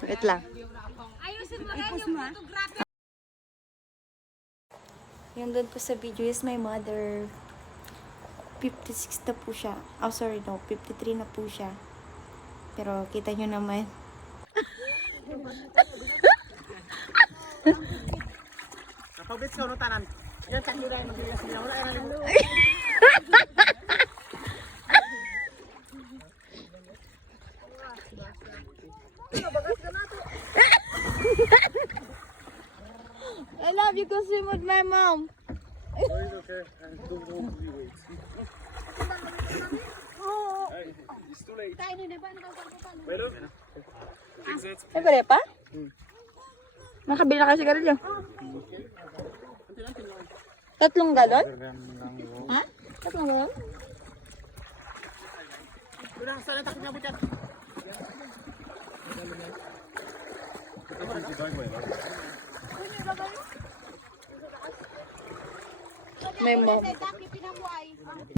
Wait lang. Ayusin mo rin yung photography. Yung doon po sa video is my mother. 56 na po siya. Oh, sorry, no. 53 na po siya. Pero kita nyo naman. Kapabit sa tanan. Yan tak nila magbilas niya. Wala yan. I love you to swim with my mom. Okay. And don't go to the weights. It's too late. Pero? Ay, pare pa? Nakabili na kasi sigarilyo. 3 galon? Ha? 3 galon? Kurang sana tak nyabut yan. My mom.